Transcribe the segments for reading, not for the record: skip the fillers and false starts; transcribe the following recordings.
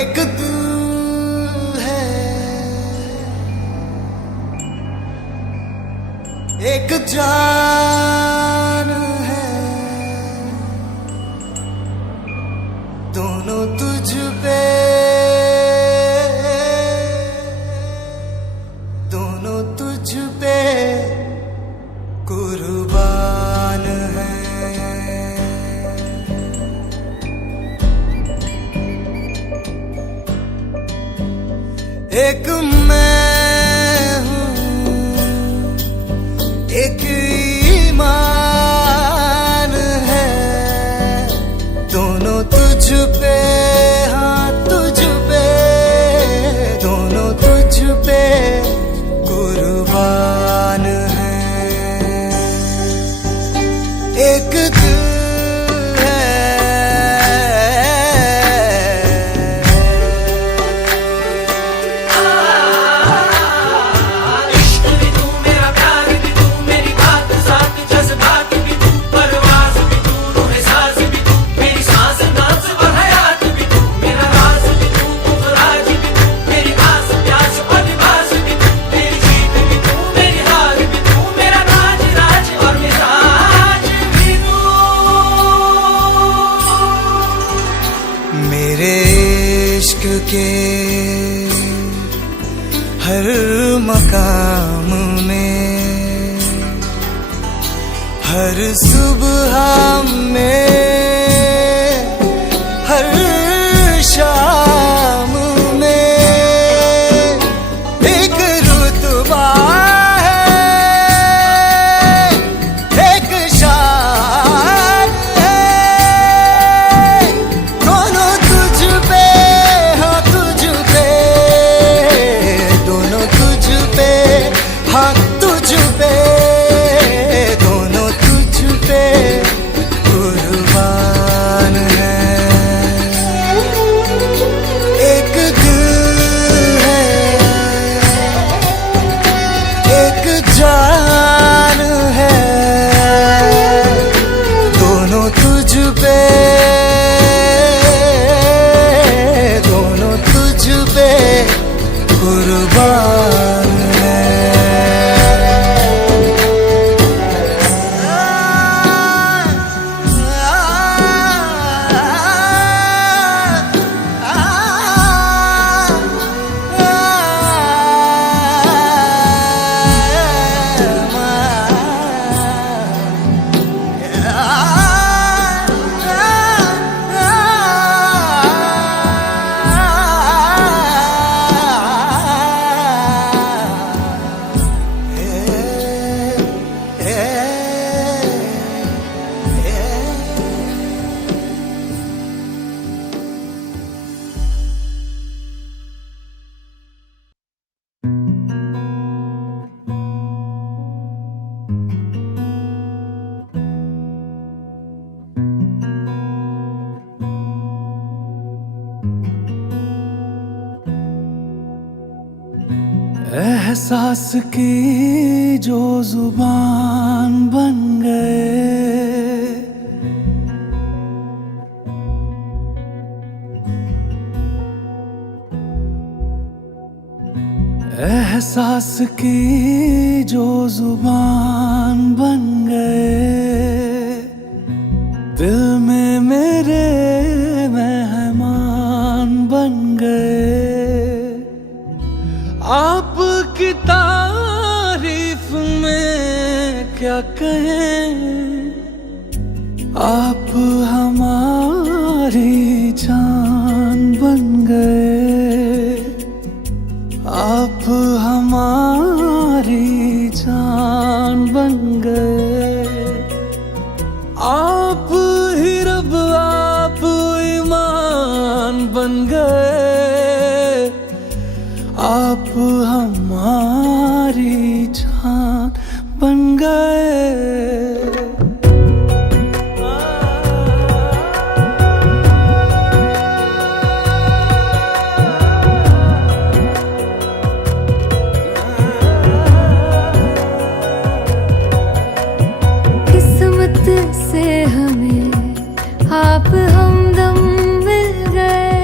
एक तू है, एक जान है, दोनों तुझ पे, दोनों तुझ पे कुर्बान है। एक मैं हूँ, एक ईमान है, दोनों तुझ पे, हाँ तुझ पे, दोनों तुझ पे कुर्बान है। एक दिल के हर मकाम में, हर सुबह में, हर शाम में एक रुतबा है, एक शान है, दोनों तुझ पे, हाँ तुझ पे, दोनों तुझ पे कुर्बान है। एक दिल है, एक जान है, दोनों तुझ पे, दोनों तुझ पे कुर्बान है। एहसास की जो जुबान बन गए, एहसास की जो जुबान बन गए, दिल में मेरे मेहमान बन गए। आपकी तारीफ में क्या कहें, आप हमारी जान बन गए, आप हमारी जान बन गए। आप ही रब, आप ईमान बन गए, आप हमारी जान बन गए। किस्मत से हमें आप हमदम मिल गए,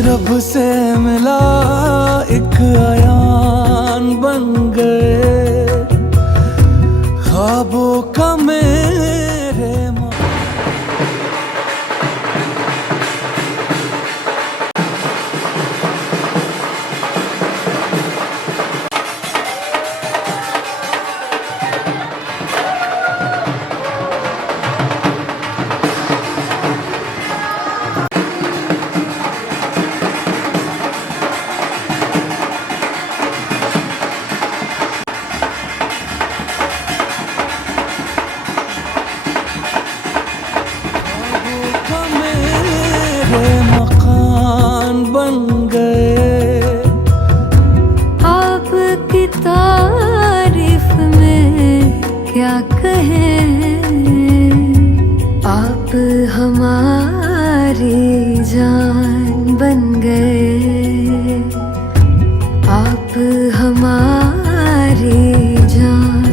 रब से मिला एक आयान बन गए, ख्वाबों का मेरे मकान बन गए। आपकी तारीफ में क्या कहें, आप हमारी जान बन गए, आप हमारी जान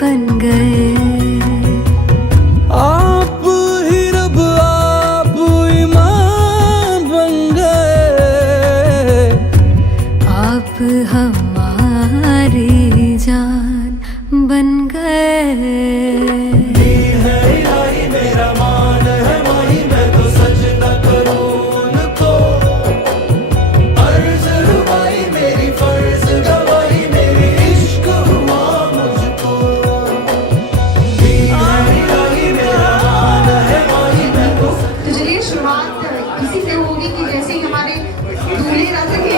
बन गए। आप हमारी जान बन गए। है इलाही मेरा मान है माही, मैं तो सजदा करूं उनको। अर्ज़ रुबाई मेरी फर्ज गवाही, मेरी इश्क हुआ मुझको। है इलाही मेरा मान है माही, मैं तो। तो चलिए शुरुआत इसी से होगी कि जैसे ही हमारे दूल्हे रथ के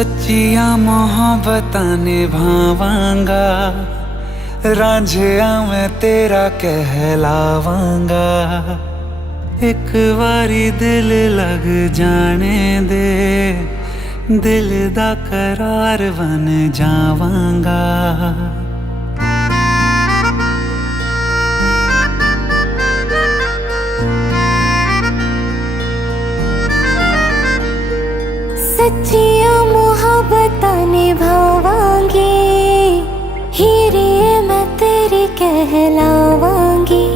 सच्चिया मोहब्बतां निभावांगा, रांझिया मैं तेरा कहलावांगा। एक बारी दिल लग जाने दे, दिल दा करार बन जावांगा। सच्चिया मोहब्बतां निभावांगी, हीरे मैं तेरी कहलावांगी।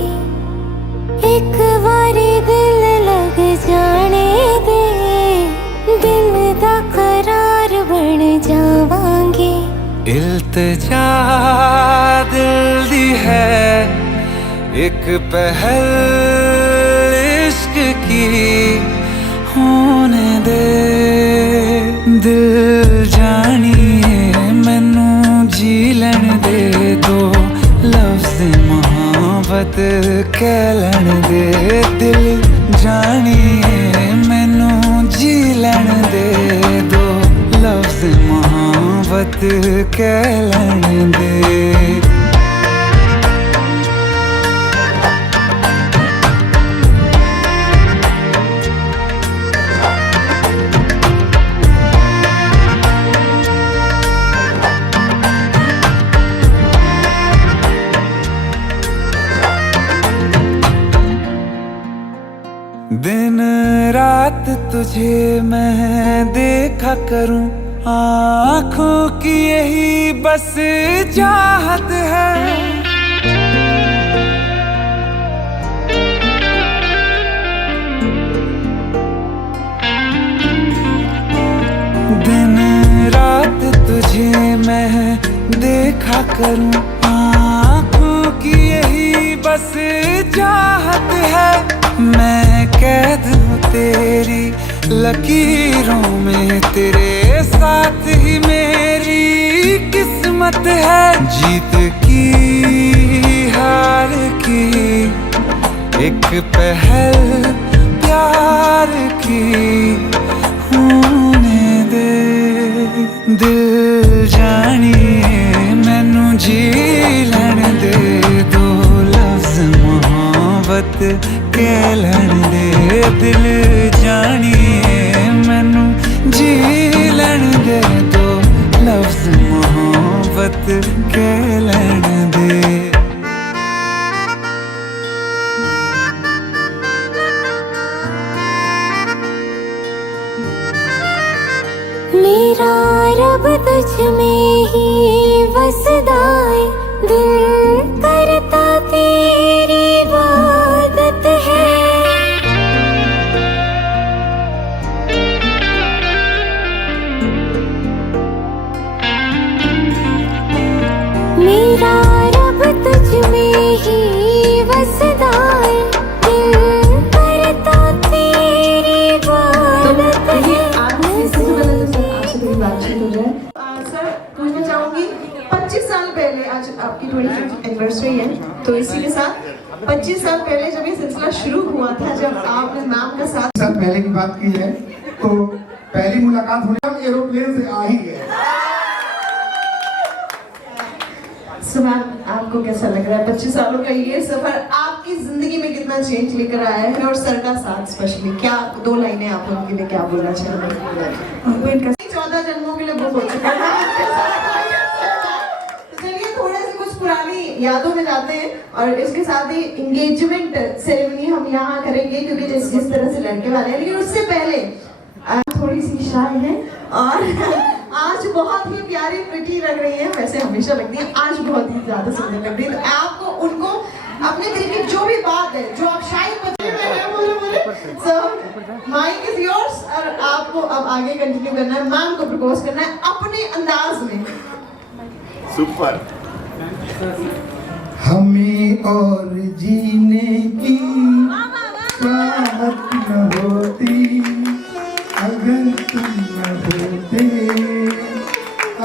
एक बारी दिल लग जाने दे, दिल दा करार बन जावांगी। इल्तिजा दिल दी है एक पहल इश्क की, होने दे दिल जानिए मैनू जी लैण दे। दो लफ्ज़ मोहब्बत कह लैण दे, दिल जानिए मैनू जी लैण दे। दो लफ्ज़ मोहब्बत कह लैण दे। दिन रात तुझे मैं देखा करूं, आँखों की यही बस चाहत है। दिन रात तुझे मैं देखा करूं, आँखों की यही बस चाहत है। मैं कैद हूँ तेरी लकीरों में, तेरे साथ ही मेरी किस्मत है। जीत की हार की एक पहल प्यार की, होने दे दिल जानिए मैनू जी लैण दे। दो लफ्ज़ मोहब्बत कह लैण दे, दिल जानिए मैनू जी लैण दे। दो लफ्ज़ मोहब्बत कह लैण दे। मेरा रब तुझ में ही वसदा है, दिल करता तेरी इबादत है। मेरा रब तुझ में ही वसदा है, दिल करता तेरी इबादत है। सर पूछना चाहूंगी 25 साल पहले, आज आपकी 25th एनिवर्सरी है, तो इसी के साथ 25 साल पहले जब ये सिलसिला शुरू हुआ था, जब आपने मैम का साथ साल पहले की बात की है, तो पहली मुलाकात होने हम एरोप्लेन से आ ही गए। सो मैम आपको कैसा लग रहा है 25 सालों का ये सफर आपकी जिंदगी में कितना चेंज लेकर आया है, और सर का साथ स्पेशली क्या 2 लाइनें आप उनके लिए क्या बोलना चाहेंगे? 14 जन्मों के लिए बुक हो चुका है। तो चलिए थोड़े से कुछ पुरानी यादों में जाते हैं, और इसके साथ ही एंगेजमेंट सेरेमनी हम यहाँ करेंगे, क्योंकि जिस तरह से लड़के वाले हैं। लेकिन उससे पहले थोड़ी सी शाय है, और आज बहुत ही प्यारी प्रिटी लग रही है, वैसे हमेशा लगती है, आज बहुत ही ज्यादा सुंदर लग रही है। तो आपको उनको अपने दिल की जो भी बात है, जो आप शायद बच्चे में हैं, बोले सो माइक इज योर्स, और आपको अब आगे कंटिन्यू करना है, मैम को प्रपोज करना है अपने अंदाज में। सुपर। हमें और जीने की चाहत न होती अगर तुम न होते,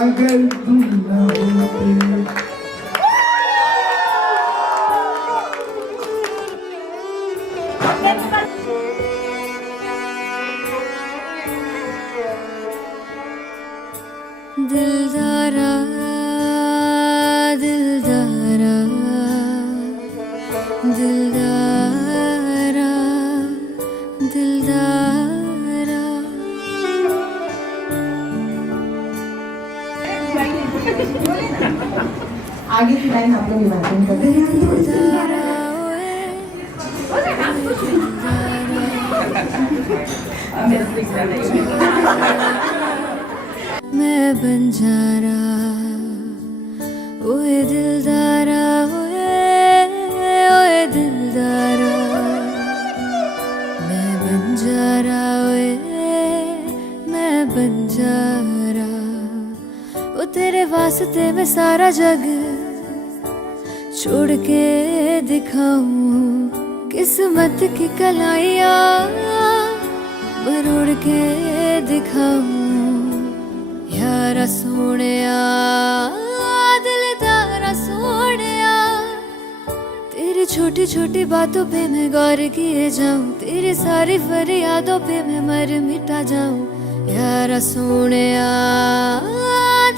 अगर तुम न होते। लाइन आप लोग इमेजिन कर रहे हैं। मैं बंजारा ओए दिलदारा ओए दिलदारा मैं बंजारा ओए मैं बंजारा ओ तेरे वास्ते मैं सारा जग छोड़ के दिखाऊं किस्मत की कलाइयाँ मरोड़ के दिखाऊं यारा सोनिया दिलदारा सोनिया तेरी छोटी छोटी बातों पे मैं गौर किए जाऊं तेरी सारी फरियादों पे मैं मर मिटा जाऊं यारा सोनिया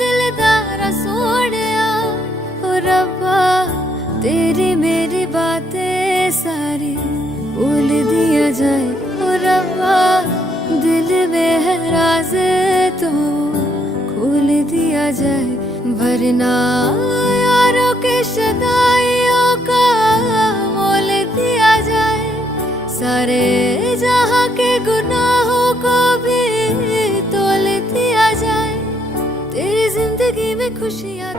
दिलदारा सोनिया ओ रब्बा तेरी मेरी बातें सारी बोल दिया जाए ओ रब्बा दिल में है राज तो खोल दिया जाए वरना यारों के शदाइयों का मोल दिया जाए सारे जहां के गुनाहों को भी तोल दिया जाए तेरी जिंदगी में खुशियां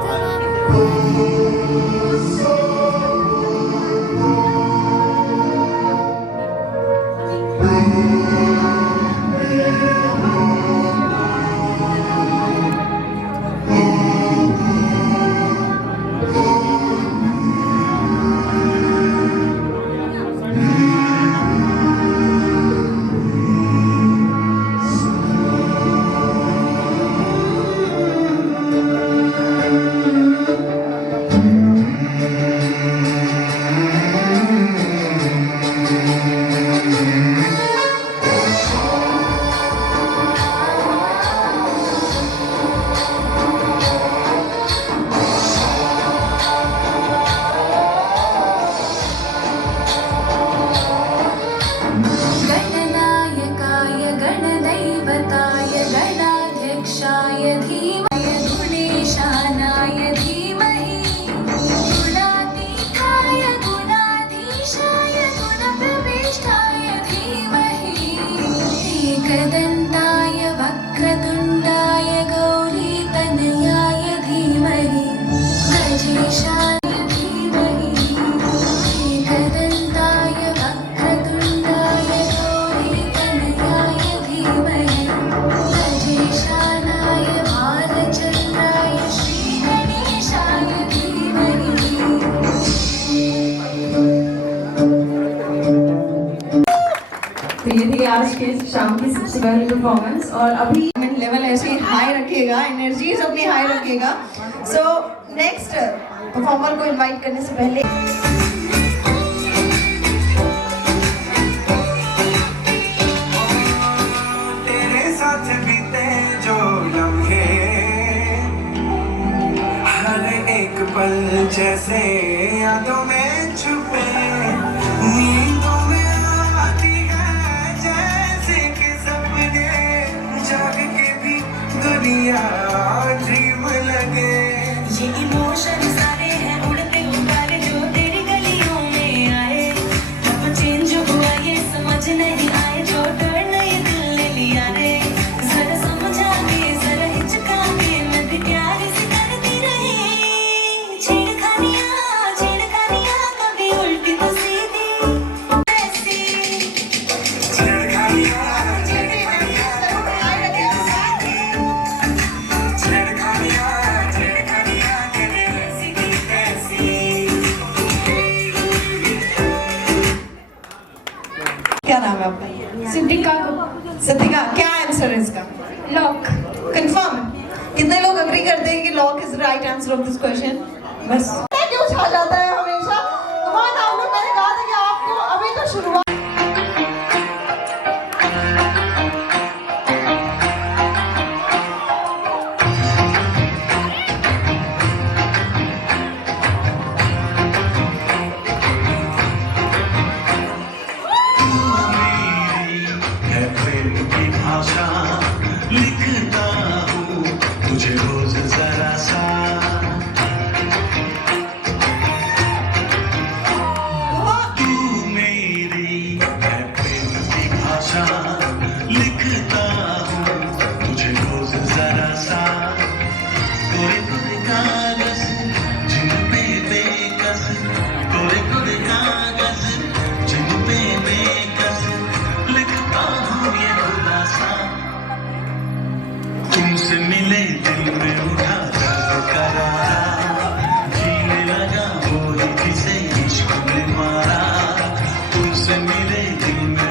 आज के शाम की सबसे पहली परफॉर्मेंस और अभी लेवल ऐसे ही हाई रखिएगा एनर्जीज अपनी हाई रखिएगा सो नेक्स्ट परफॉर्मर को इनवाइट करने से पहले तेरे साथ बीते जो लम्हे हर एक पल जैसे यादों में छुपे नींदों में आती है जैसे कि सपने जाग के भी दुनिया ड्रीम लगे ये इमोशन सारे हैं उड़ते गुब्बारे जो तेरी गलियों में आए अब चेंज हुआ ये समझ नहीं आए जो टर्न ये दिल ने लिया रे जरा समझा के जरा हिचका के मैं भी प्यार से करती रही छेड़खानियां कभी उल्टी तो सीधी ऐसी क्या नाम है आपका सिद्धिका सिद्धिका क्या आंसर है इसका लॉक कंफर्म कितने लोग अग्री करते हैं कि lock is the right answer of this question बस क्यों छा जाता है हमेशा तुम्हारा आप लोग मैंने कहा था कि आपको अभी तो शुरुआत है प्रेम की भाषा लिखता हूँ तुझे रोज जरा सा सा लिखता हूँ तुझे रोज जरा सा कोरे कोरे कागज जिन पे बेकस कोरे कोरे कागज जिन पे बेकस लिखता हूँ ये खुलासा तुमसे मिले दिल में उठा दर्द करारा जीने लगा वो ही जिसे इश्क ने मारा तुमसे मिले दिल में